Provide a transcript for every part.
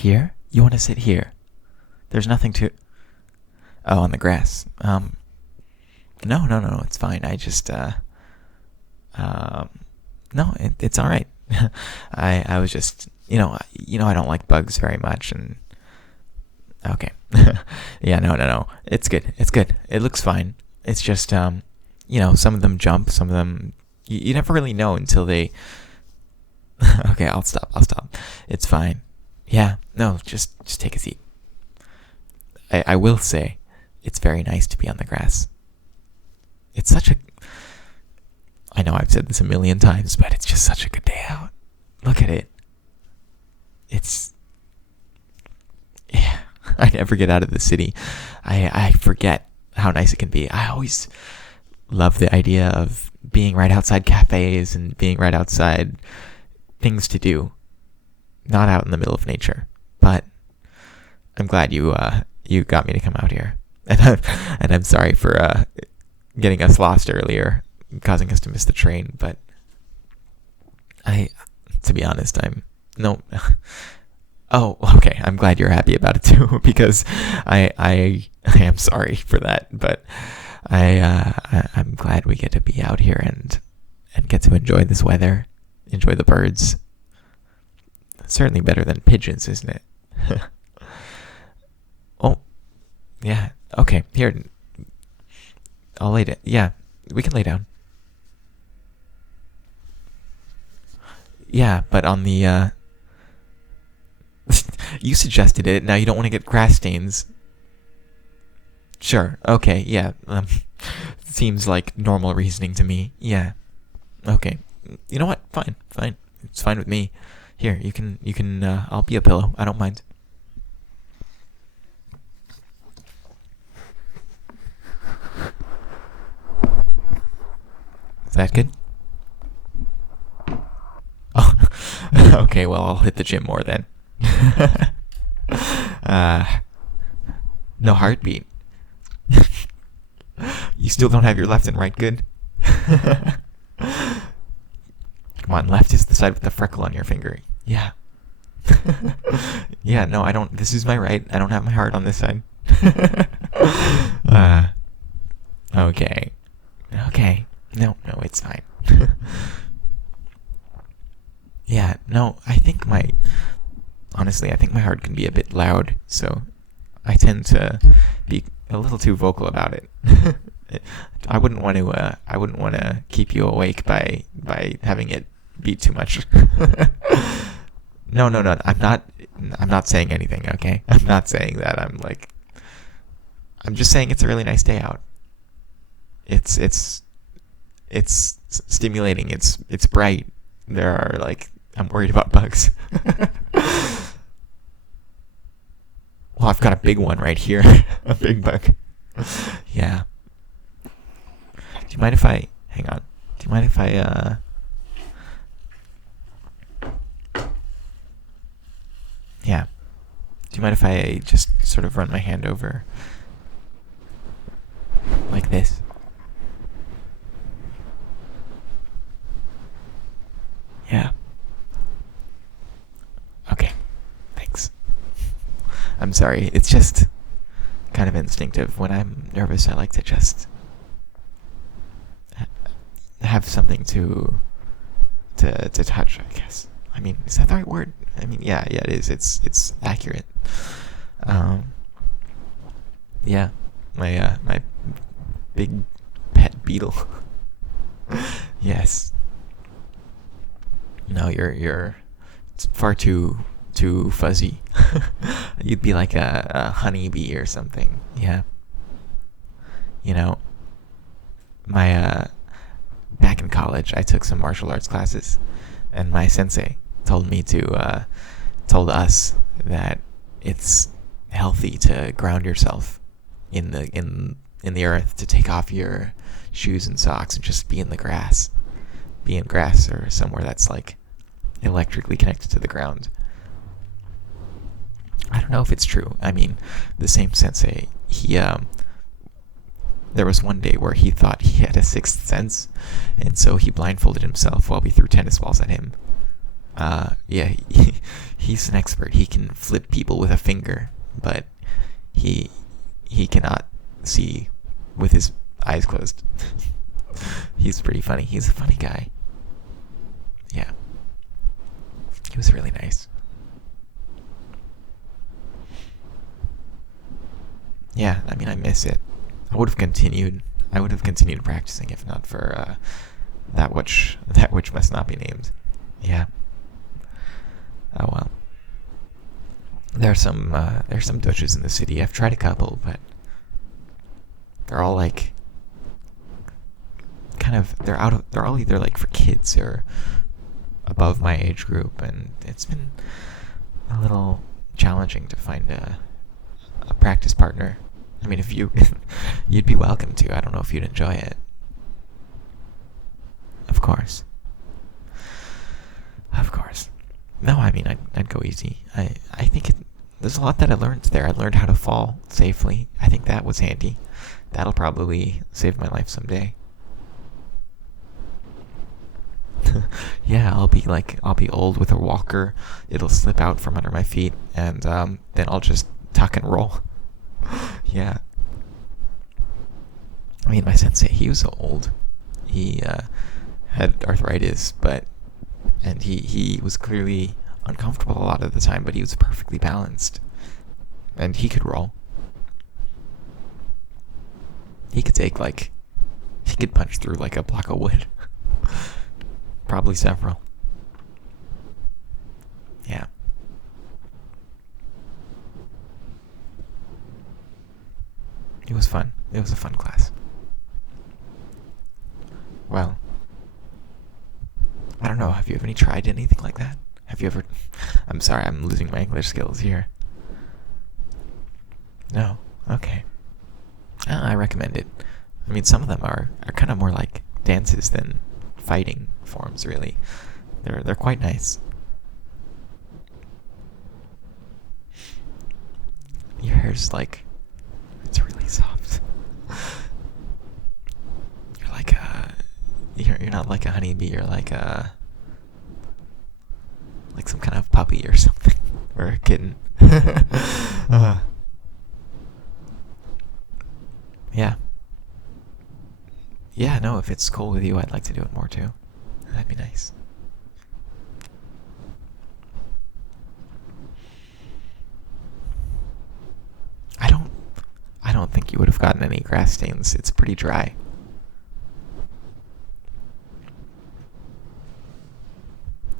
Here? You want to sit here? There's nothing to... Oh, on the grass. No, it's fine. I just, no, it's all right. I was just, I don't like bugs very much, and okay. Yeah, no. It's good. It looks fine. It's just, some of them jump, some of them, you never really know until they, okay, I'll stop. It's fine. Yeah, no, just take a seat. I will say, it's very nice to be on the grass. It's such a... I know I've said this a million times, but it's just such a good day out. Look at it. It's... Yeah, I never get out of the city. I forget how nice it can be. I always love the idea of being right outside cafes and being right outside things to do. Not out in the middle of nature. But I'm glad you got me to come out here. And I'm sorry for getting us lost earlier, causing us to miss the train, but to be honest, oh, okay, I'm glad you're happy about it too, because I am sorry for that, but I'm glad we get to be out here and get to enjoy this weather, enjoy the birds. Certainly better than pigeons, isn't it? Oh, yeah, okay, here, I'll lay down. Yeah, we can lay down. Yeah, but on the, you suggested it, now you don't want to get grass stains. Sure, okay, yeah, seems like normal reasoning to me. Yeah, okay. You know what? Fine. It's fine with me. Here, you can, I'll be a pillow. I don't mind. Is that good? Oh, okay, well, I'll hit the gym more then. No heartbeat. You still don't have your left and right good? Come on, left is the side with the freckle on your finger. Yeah. Yeah, no, I don't. This is my right. I don't have my heart on this side. Okay. No, it's fine. Yeah, no, honestly, I think my heart can be a bit loud, so I tend to be a little too vocal about it. I wouldn't want to keep you awake by having it beat too much. No, I'm not saying anything, okay? I'm not saying that. I'm just saying it's a really nice day out. It's stimulating. It's bright. There are I'm worried about bugs. Well, I've got a big one right here. A big bug. Yeah. Do you mind if I hang on? Do you mind if I yeah. Do you mind if I just sort of run my hand over like this? Yeah. Okay. Thanks. I'm sorry. It's just kind of instinctive. When I'm nervous, I like to just have something to touch, I guess. I mean, is that the right word? I mean, yeah, it is. It's accurate. Yeah. My big pet beetle. Yes. No, you're it's far too fuzzy. You'd be like a honeybee or something. Yeah. My back in college, I took some martial arts classes, and my sensei told us that it's healthy to ground yourself in the earth, to take off your shoes and socks and just be in the grass. Be in grass or somewhere that's electrically connected to the ground. I don't know if it's true. I mean, the same sensei, there was one day where he thought he had a sixth sense, and so he blindfolded himself while we threw tennis balls at him. Yeah, He's an expert. He can flip people with a finger, but he cannot see with his eyes closed. He's pretty funny. He's a funny guy. Yeah. He was really nice. Yeah, I mean, I miss it. I would have continued practicing if not for that which must not be named. Yeah. Oh well. There's some Dutches in the city. I've tried a couple, but they're all like they're all either like for kids or above my age group, and it's been a little challenging to find a practice partner. I mean, if you'd be welcome to. I don't know if you'd enjoy it. Of course. Of course. No, I mean, I'd go easy. I think there's a lot that I learned there. I learned how to fall safely. I think that was handy. That'll probably save my life someday. Yeah, I'll be old with a walker. It'll slip out from under my feet, and then I'll just tuck and roll. Yeah. I mean, my sensei, he was so old. He had arthritis, and he was clearly uncomfortable a lot of the time, but he was perfectly balanced. And he could roll. He could punch through like a block of wood. Probably several. Yeah. It was fun. It was a fun class. Well, I don't know. Have you ever tried anything like that? Have you ever... I'm sorry, I'm losing my English skills here. No? Okay. I recommend it. I mean, some of them are kind of more like dances than fighting forms, really. They're quite nice. Your hair's like... It's really soft. You're like a... You're not like a honeybee, you're like some kind of puppy or something. Or a kitten. Yeah. Yeah, no, if it's cool with you, I'd like to do it more too. That'd be nice. I don't think you would have gotten any grass stains. It's pretty dry.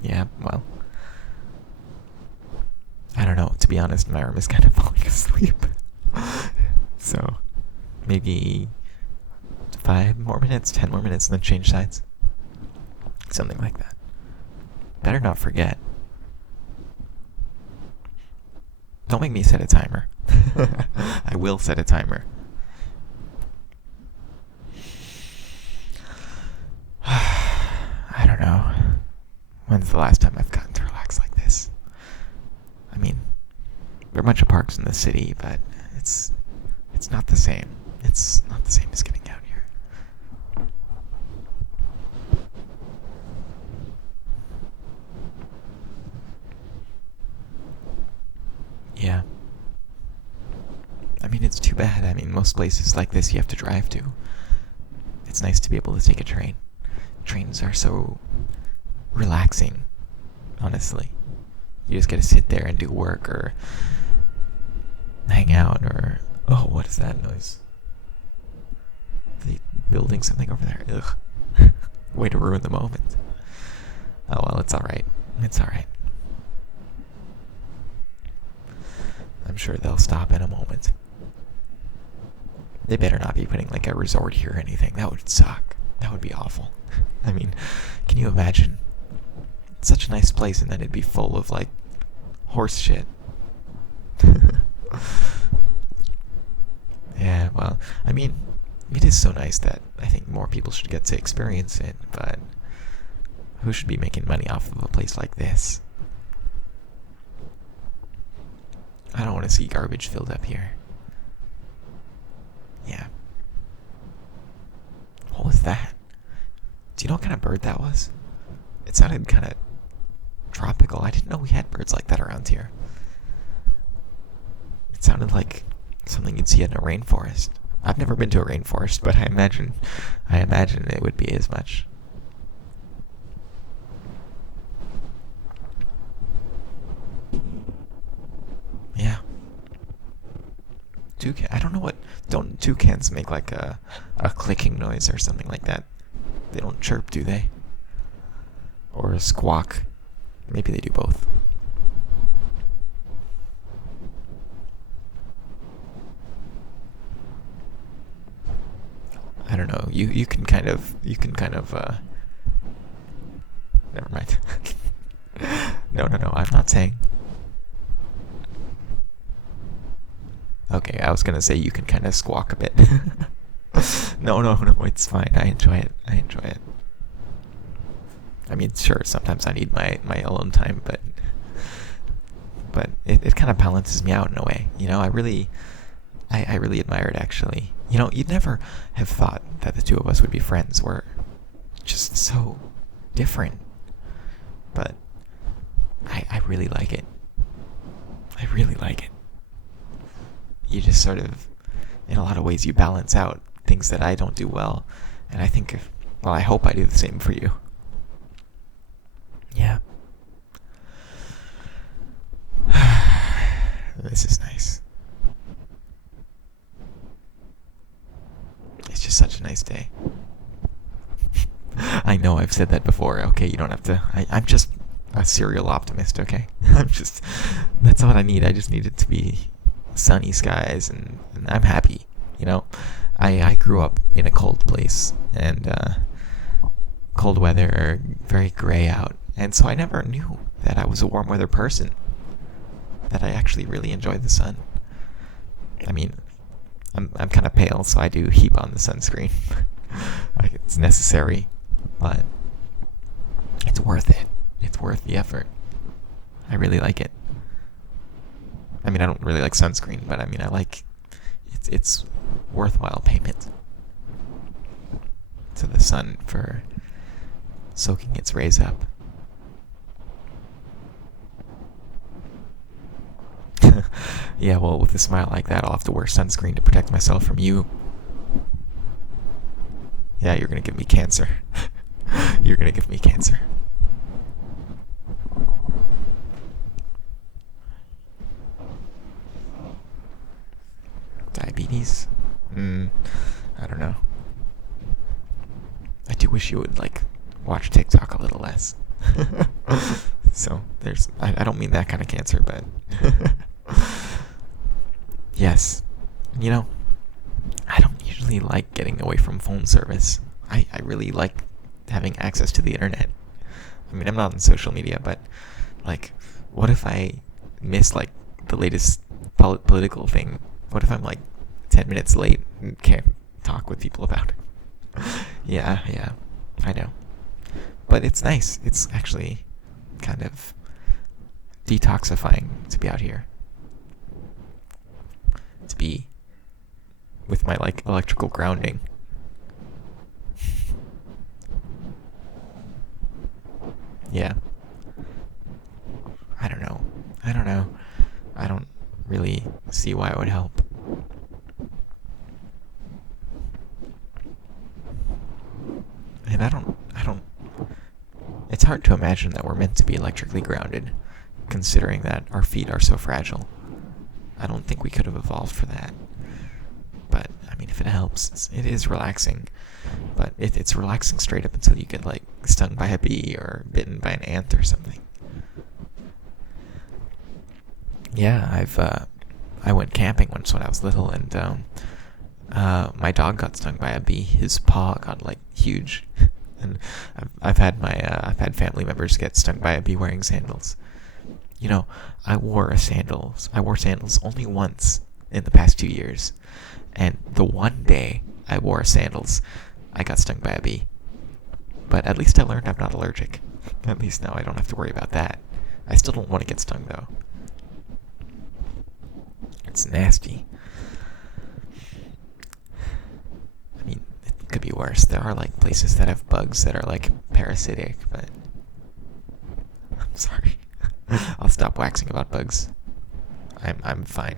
Yeah, well, I don't know. To be honest, my arm is kind of falling asleep. So, maybe 5 more minutes, 10 more minutes, and then change sides. Something like that. Better not forget. Don't make me set a timer. I will set a timer. I don't know. When's the last time I've gotten to relax like this? I mean, there are a bunch of parks in the city, but it's not the same. It's not the same as getting out here. Yeah. I mean, it's too bad. I mean, most places like this you have to drive to. It's nice to be able to take a train. Trains are so relaxing, honestly. You just get to sit there and do work or hang out or... Oh, what is that noise? Are they building something over there? Ugh. Way to ruin the moment. Oh well, it's alright. It's alright. I'm sure they'll stop in a moment. They better not be putting like a resort here or anything. That would suck. That would be awful. I mean, can you imagine? It's such a nice place and then it'd be full of like horse shit. Yeah, well, I mean, it is so nice that I think more people should get to experience it, but who should be making money off of a place like this? I don't want to see garbage filled up here. Yeah. What was that? Do you know what kind of bird that was? It sounded kind of tropical. I didn't know we had birds like that around here. It sounded like something you'd see in a rainforest. I've never been to a rainforest, but I imagine it would be as much. Yeah. I don't know what. Don't toucans make like a clicking noise or something like that? They don't chirp, do they? Or a squawk? Maybe they do both. I don't know. You can kind of never mind. No, I'm not saying. Okay, I was gonna say you can kind of squawk a bit. No, it's fine. I enjoy it. I mean, sure, sometimes I need my alone time, but it kind of balances me out in a way. I really admire it, actually. You'd never have thought that the two of us would be friends. We're just so different. But I really like it. I really like it. You just sort of, in a lot of ways, you balance out things that I don't do well. And I think, I hope I do the same for you. Yeah. This is nice. It's just such a nice day. I know I've said that before. Okay, you don't have to. I'm just a serial optimist, okay? That's what I need. I just need it to be sunny skies, and I'm happy, I grew up in a cold place, and cold weather, very gray out, and so I never knew that I was a warm weather person, that I actually really enjoyed the sun. I mean, I'm kind of pale, so I do heap on the sunscreen. It's necessary, but it's worth it. It's worth the effort. I really like it. I mean, I don't really like sunscreen, but I mean, I like it's worthwhile payment to the sun for soaking its rays up. Yeah, well, with a smile like that, I'll have to wear sunscreen to protect myself from you. Yeah, you're gonna give me cancer. You're gonna give me cancer. Diabetes? I don't know. I do wish you would, watch TikTok a little less. So, I don't mean that kind of cancer, but yes. I don't usually like getting away from phone service. I really like having access to the internet. I mean, I'm not on social media, but, what if I miss, the latest political thing? What if I'm, 10 minutes late and can't talk with people about it? Yeah, I know. But it's nice. It's actually kind of detoxifying to be out here. To be with my, electrical grounding. Yeah. I don't know. I don't really see why it would help. And I don't it's hard to imagine that we're meant to be electrically grounded, considering that our feet are so fragile. I don't think we could have evolved for that. But, I mean, if it helps, it is relaxing. But it's relaxing straight up until you get, stung by a bee or bitten by an ant or something. Yeah, I went camping once when I was little, and my dog got stung by a bee. His paw got, huge. And I've had family members get stung by a bee wearing sandals. I wore sandals only once in the past 2 years. And the one day I wore sandals, I got stung by a bee. But at least I learned I'm not allergic. At least now I don't have to worry about that. I still don't want to get stung, though. It's nasty. I mean, it could be worse. There are, places that have bugs that are, parasitic, but I'm sorry. I'll stop waxing about bugs. I'm fine.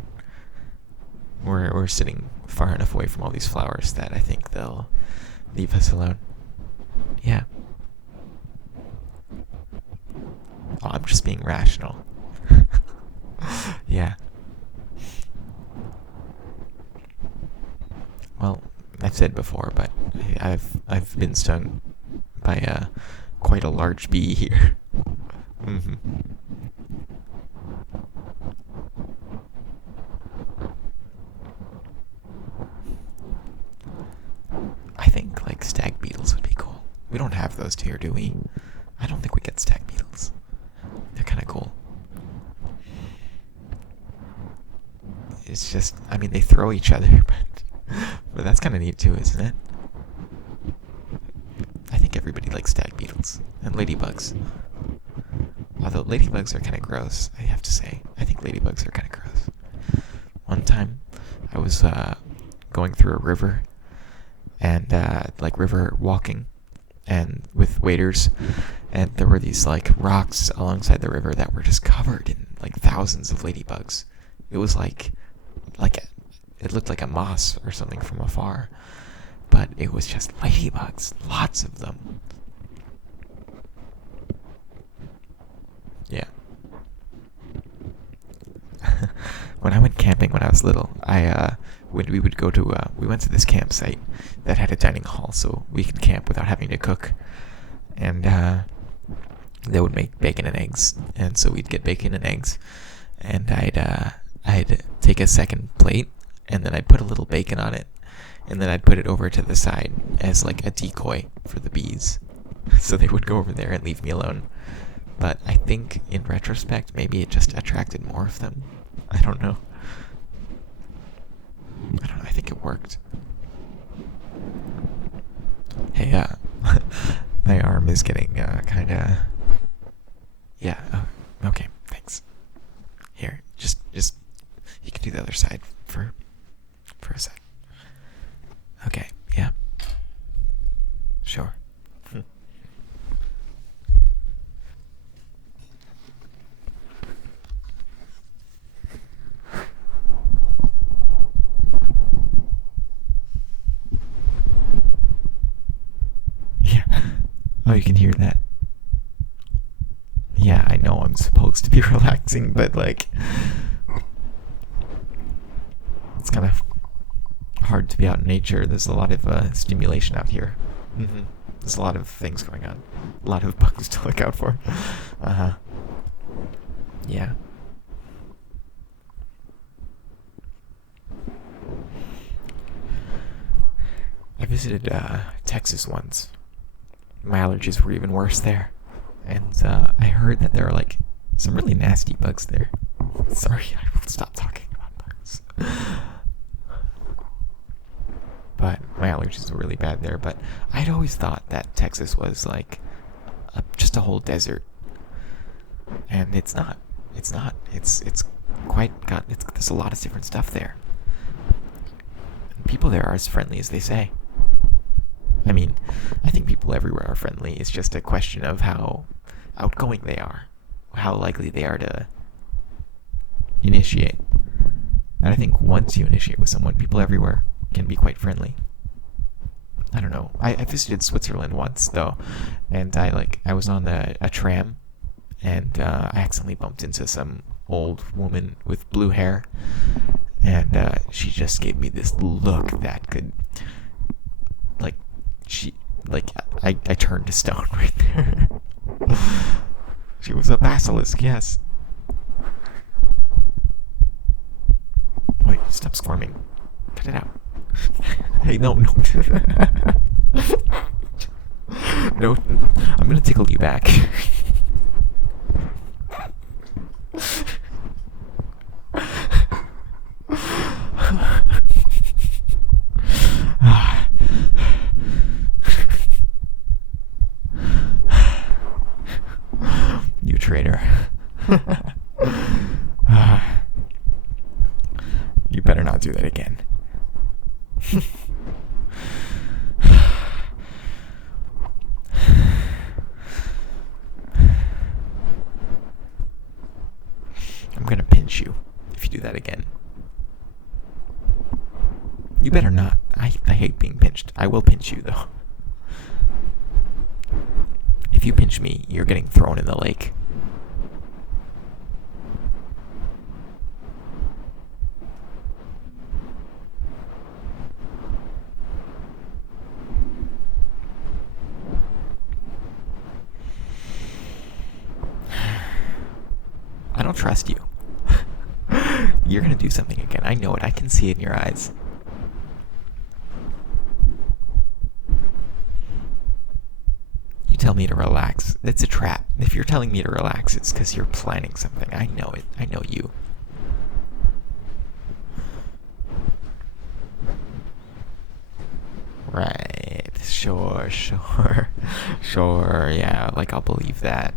We're sitting far enough away from all these flowers that I think they'll leave us alone. Yeah. Oh, I'm just being rational. Yeah. Well, I've said before, but I've been stung by quite a large bee here. Mm-hmm. I think like stag beetles would be cool. We don't have those here, do we? I don't think we get stag beetles. They're kind of cool. It's just, I mean, they throw each other, but that's kind of neat too, isn't it? I think everybody likes stag beetles and ladybugs. Although ladybugs are kind of gross, I have to say. I think ladybugs are kind of gross. One time, I was going through a river, and like river walking, and with waders, and there were these like rocks alongside the river that were just covered in like thousands of ladybugs. It was like it looked like a moss or something from afar, but it was just ladybugs, lots of them. Yeah. When I went camping when I was little, we would go to we went to this campsite that had a dining hall, so we could camp without having to cook, and they would make bacon and eggs, and so we'd get bacon and eggs, and I'd take a second plate, and then I'd put a little bacon on it, and then I'd put it over to the side as like a decoy for the bees, so they would go over there and leave me alone. But I think in retrospect, maybe it just attracted more of them. I don't know. I think it worked. Hey, my arm is getting kinda. Yeah. Okay. Thanks. Here, just you can do the other side for a sec. Okay. Yeah. Sure. Oh, you can hear that. Yeah, I know I'm supposed to be relaxing, but like, it's kind of hard to be out in nature. There's a lot of stimulation out here. Mm-hmm. There's a lot of things going on. A lot of bugs to look out for. Uh-huh. Yeah. I visited Texas once. My allergies were even worse there. And I heard that there are like some really nasty bugs there. Sorry, I will stop talking about bugs. But my allergies were really bad there. But I'd always thought that Texas was like just a whole desert. And it's not. It's not. It's quite got. There's a lot of different stuff there. And people there are as friendly as they say. I mean, I think people everywhere are friendly. It's just a question of how outgoing they are, how likely they are to initiate. And I think once you initiate with someone, people everywhere can be quite friendly. I don't know. I visited Switzerland once though, and I was on a tram, and I accidentally bumped into some old woman with blue hair, and she just gave me this look that could, I turned to stone right there. She was a basilisk, yes. Wait, stop squirming. Cut it out. Hey, no. No, I'm gonna tickle you back. You traitor. You better not do that again. you if you do that again. You better not. I hate being pinched. I will pinch you, though. If you pinch me, you're getting thrown in the lake. I don't trust you. You're gonna do something again. I know it. I can see it in your eyes. You tell me to relax. It's a trap. If you're telling me to relax, it's because you're planning something. I know it. I know you. Right. Sure. Sure, yeah. Like, I'll believe that.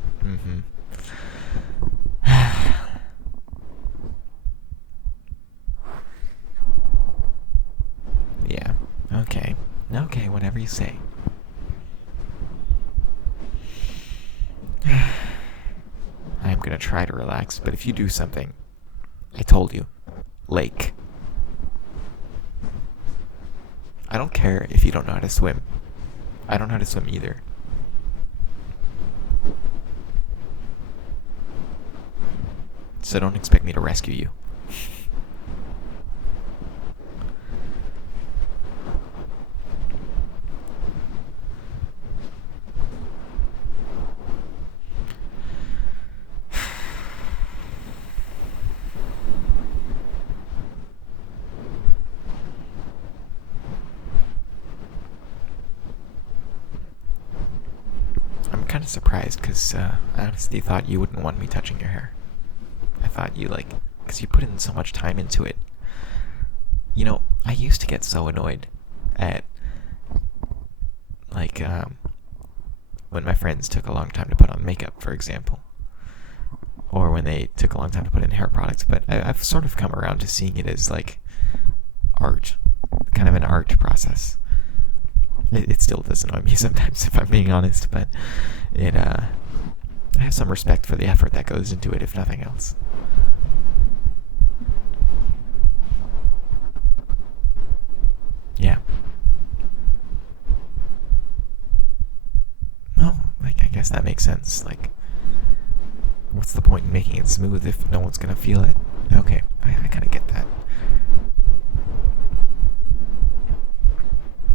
Yeah. Okay. Okay, whatever you say. I'm gonna try to relax, but if you do something, I told you, lake. I don't care if you don't know how to swim. I don't know how to swim either. So don't expect me to rescue you. I'm kind of surprised because I honestly thought you wouldn't want me touching your hair. I thought you because you put in so much time into it. You know, I used to get so annoyed at, when my friends took a long time to put on makeup, for example. Or when they took a long time to put in hair products, but I've sort of come around to seeing it as, art. Kind of an art process. It still does annoy me sometimes, if I'm being honest, but I have some respect for the effort that goes into it, if nothing else. Yeah. No, I guess that makes sense. What's the point in making it smooth if no one's gonna feel it? Okay, I kind of get that.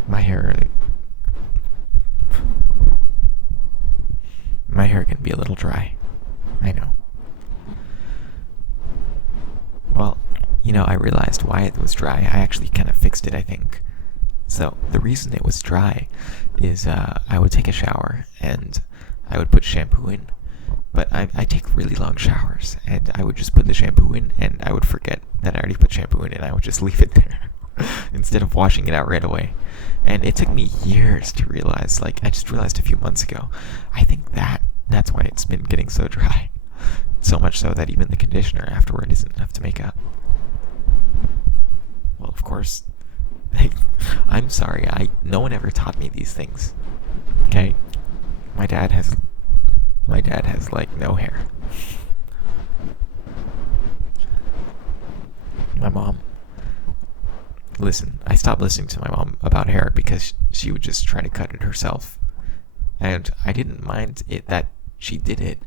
My hair can be a little dry. I know. Well, I realized why it was dry. I actually kind of fixed it, I think. So, the reason it was dry is I would take a shower and I would put shampoo in. But I take really long showers and I would just put the shampoo in and I would forget that I already put shampoo in and I would just leave it there instead of washing it out right away. And it took me years to realize, I just realized a few months ago, I think that's why it's been getting so dry. So much so that even the conditioner afterward isn't enough to make up. Well, of course, I'm sorry, no one ever taught me these things. Okay? My dad has no hair. My mom, listen, I stopped listening to my mom about hair because she would just try to cut it herself. And I didn't mind it that she did it.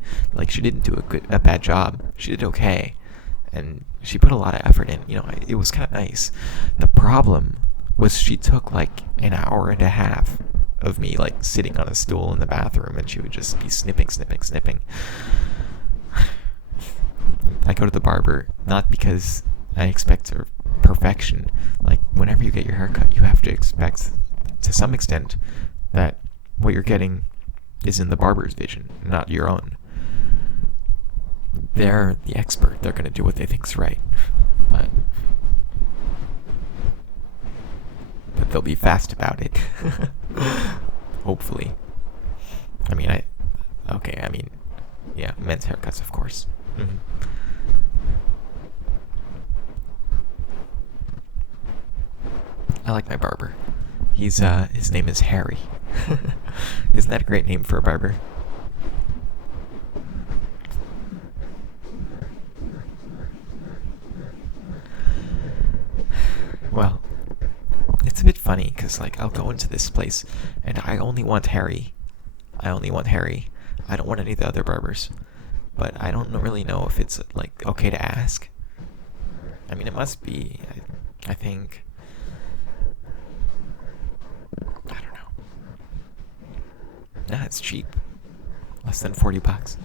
She didn't do a bad job. She did okay. And she put a lot of effort in. It was kind of nice. The problem was she took an hour and a half of me sitting on a stool in the bathroom and she would just be snipping. I go to the barber not because I expect perfection. Whenever you get your hair cut, you have to expect to some extent that what you're getting is in the barber's vision, not your own. They're the expert. They're going to do what they think's right. But they'll be fast about it. Hopefully. Yeah, men's haircuts, of course. Mm-hmm. I like my barber. His name is Harry. Isn't that a great name for a barber? funny because like I'll go into this place and I only want Harry. I only want Harry. I don't want any of the other barbers. But I don't really know if it's like okay to ask. I mean, it must be. I think. I don't know. Nah, it's cheap. Less than $40.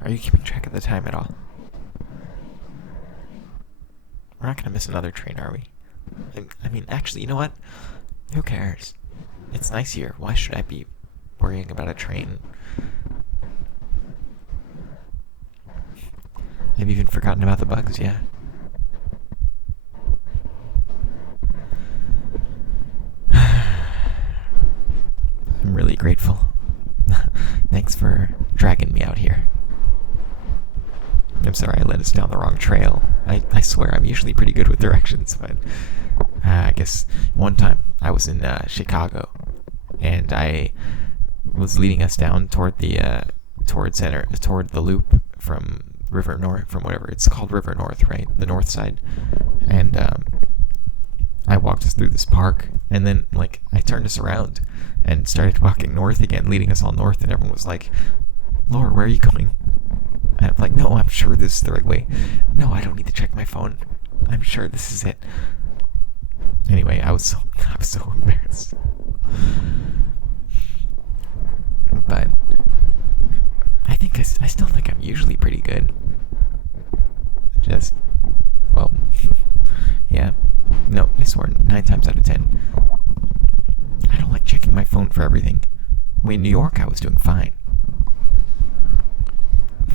Are you keeping track of the time at all? We're not gonna miss another train, are we? I mean, actually, you know what? Who cares? It's nice here. Why should I be worrying about a train? I've even forgotten about the bugs, yeah. I'm really grateful. Thanks for dragging me out here. I'm sorry I led us down the wrong trail. I swear I'm usually pretty good with directions, but I guess one time I was in Chicago, and I was leading us down toward the toward the loop from River North, from whatever it's called, River North, right? The north side, and I walked us through this park, and then like I turned us around and started walking north again, leading us all north, and everyone was like, "Laura, where are you going?" And I'm like, "No, I'm sure this is the right way. No, I don't need to check my phone. I'm sure this is it." Anyway, I was so embarrassed. But I think I still think I'm usually pretty good. Just, well, yeah. No, I swear, 9 times out of 10. I don't like checking my phone for everything. In New York, I was doing fine.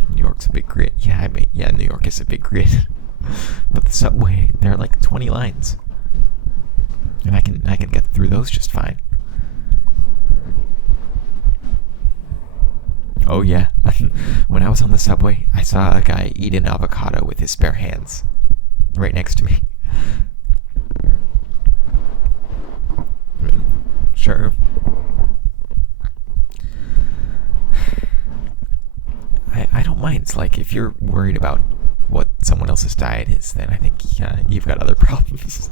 New York's a big grid. Yeah, New York is a big grid. But the subway, there are like 20 lines. And I can get through those just fine. Oh yeah, when I was on the subway, I saw a guy eat an avocado with his bare hands, right next to me. Sure. I don't mind. It's like if you're worried about what someone else's diet is, then I think you've got other problems.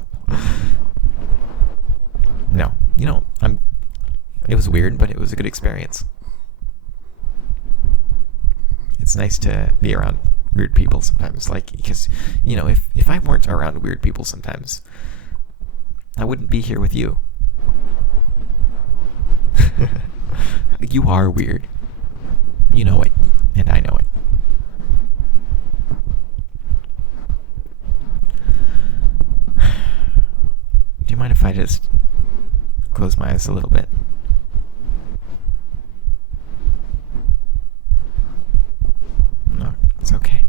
No, it was weird, but it was a good experience. It's nice to be around weird people sometimes, like, because, if I weren't around weird people sometimes, I wouldn't be here with you. You are weird. You know it, and I know it. Do you mind if I just close my eyes a little bit? No, it's okay.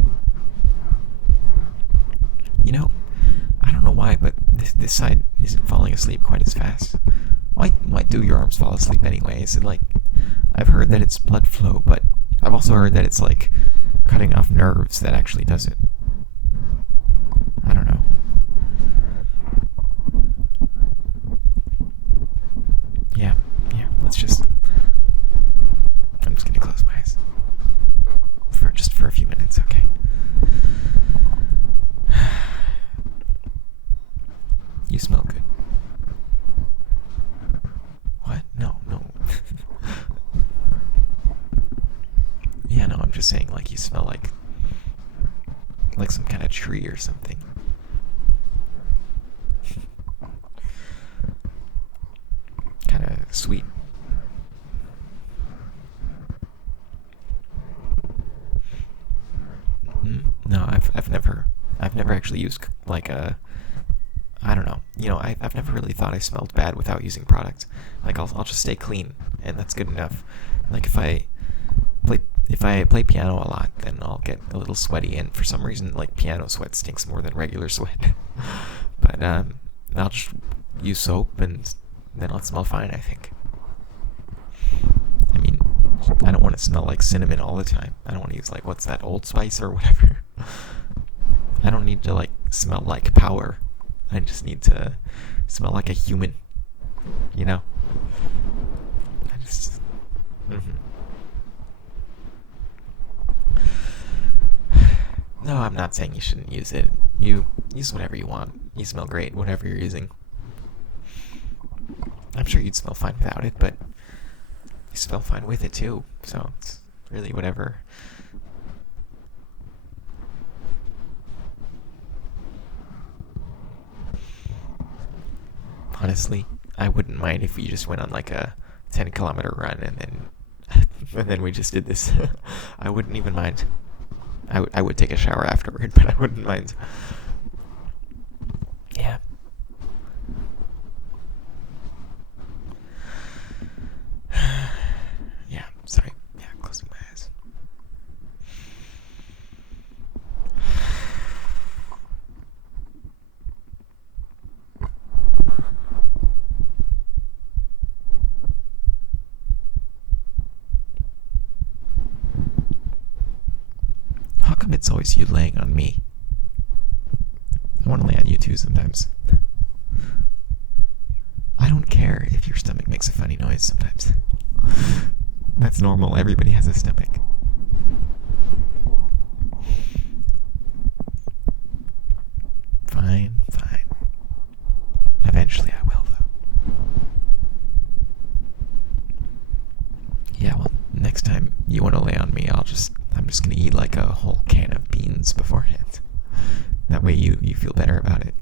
I don't know why, but this side isn't falling asleep quite as fast. Why do your arms fall asleep anyway? Is it like, I've heard that it's blood flow, but I've also heard that it's like cutting off nerves that actually does it. I don't know. Yeah, I'm just gonna close my eyes. For a few minutes, okay? You smell good. What? No. Yeah, no, I'm just saying, like, you smell like some kind of tree or something. Kind of sweet. No, I've never actually used like a, I don't know. I've never really thought I smelled bad without using product. Like I'll just stay clean, and that's good enough. Like if I play piano a lot, then I'll get a little sweaty, and for some reason, like piano sweat stinks more than regular sweat. But I'll just use soap, and then I'll smell fine, I think. I mean, I don't want to smell like cinnamon all the time. I don't want to use like, what's that, Old Spice or whatever. I don't need to like smell like power. I just need to smell like a human. You know? I just... No, I'm not saying you shouldn't use it. You use whatever you want. You smell great, whatever you're using. I'm sure you'd smell fine without it, but you smell fine with it too. So it's really whatever. Honestly, I wouldn't mind if you just went on like a 10-kilometer run and then we just did this. I wouldn't even mind. I would take a shower afterward, but I wouldn't mind. Yeah. Yeah, sorry. Yeah, closing my eyes. How come it's always you laying on me? I want to lay on you too sometimes. I don't care if your stomach makes a funny noise sometimes. That's normal. Everybody has a stomach. Fine, fine. Eventually I will, though. Yeah, well, next time you want to lay on me, I'm just gonna eat like a whole can of beans beforehand. That way you feel better about it.